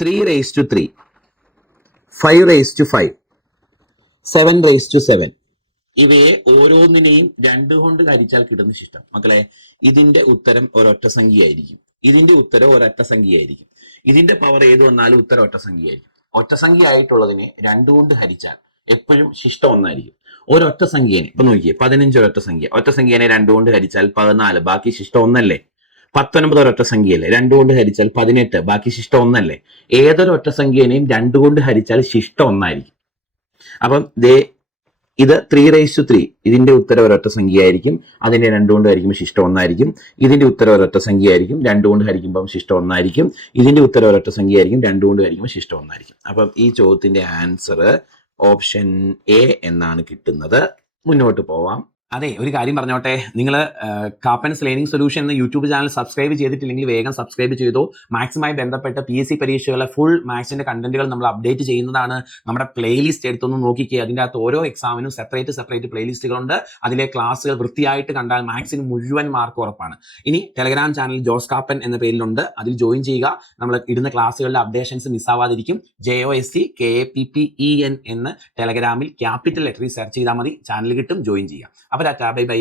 3/3, 5/5, 7/7. ഇവയെ ഓരോന്നിനെയും 2 കൊണ്ട് ഹരിച്ചാൽ കിട്ടുന്ന ശിഷ്ടം. മക്കളെ, ഇതിന്റെ ഉത്തരം ഒരൊറ്റ സംഖ്യയായിരിക്കും. ഇതിന്റെ ഉത്തരം ഒരൊറ്റ സംഖ്യയായിരിക്കും. ഇതിന്റെ പവർ ഏത് വന്നാലും ഉത്തരം ഒറ്റ സംഖ്യയായിരിക്കും. ഒറ്റ സംഖ്യ ആയിട്ടുള്ളതിനെ 2 കൊണ്ട് ഹരിച്ചാൽ എപ്പോഴും ശിഷ്ടം ഒന്നായിരിക്കും. ഒരൊറ്റ സംഖ്യനെ ഇപ്പൊ നോക്കിയേ, 15 ഒരൊറ്റ സംഖ്യ. ഒറ്റ സംഖ്യനെ 2 കൊണ്ട് ഹരിച്ചാൽ 14, ബാക്കി ശിഷ്ടം ഒന്നല്ലേ. 19 ഒരൊറ്റ സംഖ്യയല്ലേ, 2 കൊണ്ട് ഹരിച്ചാൽ 18, ബാക്കി ശിഷ്ടം ഒന്നല്ലേ. ഏതൊരു ഒറ്റ സംഖ്യനെയും 2 കൊണ്ട് ഹരിച്ചാൽ ശിഷ്ടം ഒന്നായിരിക്കും. അപ്പം ഇത് 3/3, ഇതിന്റെ ഉത്തരം ഒരൊറ്റ സംഖ്യയായിരിക്കും. അതിനെ 2 കൊണ്ട് ഹരിക്കുമ്പോൾ ശിഷ്ടം ഒന്നായിരിക്കും. ഇതിന്റെ ഉത്തരം ഒരൊറ്റ സംഖ്യയായിരിക്കും, 2 കൊണ്ട് ഹരിക്കുമ്പോൾ ശിഷ്ടം ഒന്നായിരിക്കും. ഇതിന്റെ ഉത്തരം ഒരൊറ്റ സംഖ്യയായിരിക്കും, 2 കൊണ്ട് ഹരിക്കുമ്പോൾ ശിഷ്ടം ഒന്നായിരിക്കും. അപ്പം ഈ ചോദ്യത്തിന്റെ ആൻസർ ഓപ്ഷൻ എ എന്നാണ് കിട്ടുന്നത്. മുന്നോട്ട് പോവാം. അതെ, ഒരു കാര്യം പറഞ്ഞോട്ടെ, നിങ്ങൾ കാപ്പൻസ് ലേണിംഗ് സൊല്യൂഷൻ എന്ന യൂട്യൂബ് ചാനൽ സബ്സ്ക്രൈബ് ചെയ്തിട്ടില്ലെങ്കിൽ വേഗം സബ്സ്ക്രൈബ് ചെയ്തു. മാത്സുമായി ബന്ധപ്പെട്ട PSC പരീക്ഷകളെ ഫുൾ മാത്സിന്റെ കണ്ടന്റുകൾ നമ്മൾ അപ്ഡേറ്റ് ചെയ്യുന്നതാണ്. നമ്മുടെ പ്ലേലിസ്റ്റ് എടുത്തൊന്ന് നോക്കിക്കുക. അതിൻ്റെ അകത്ത് ഓരോ എക്സാമിനും സെപ്പറേറ്റ് പ്ലേലിസ്റ്റുകളുണ്ട്. അതിലെ ക്ലാസ്സുകൾ വൃത്തിയായിട്ട് കണ്ടാൽ മാത്സിന് മുഴുവൻ മാർക്ക് ഉറപ്പാണ്. ഇനി ടെലഗ്രാം ചാനൽ ജോസ് കാപ്പൻ എന്ന പേരിലുണ്ട്, അതിൽ ജോയിൻ ചെയ്യുക. നമ്മൾ ഇടുന്ന ക്ലാസ്സുകളുടെ അപ്ഡേഷൻസ് മിസ്സാവാതിരിക്കും. JOSCKAPPEN എന്ന് ടെലഗ്രാമിൽ ക്യാപിറ്റൽ ലെറ്ററിൽ സെർച്ച് ചെയ്താൽ മതി, ചാനൽ കിട്ടും. ജോയിൻ ചെയ്യുക. അപ്പോൾ ബൈ ബൈ.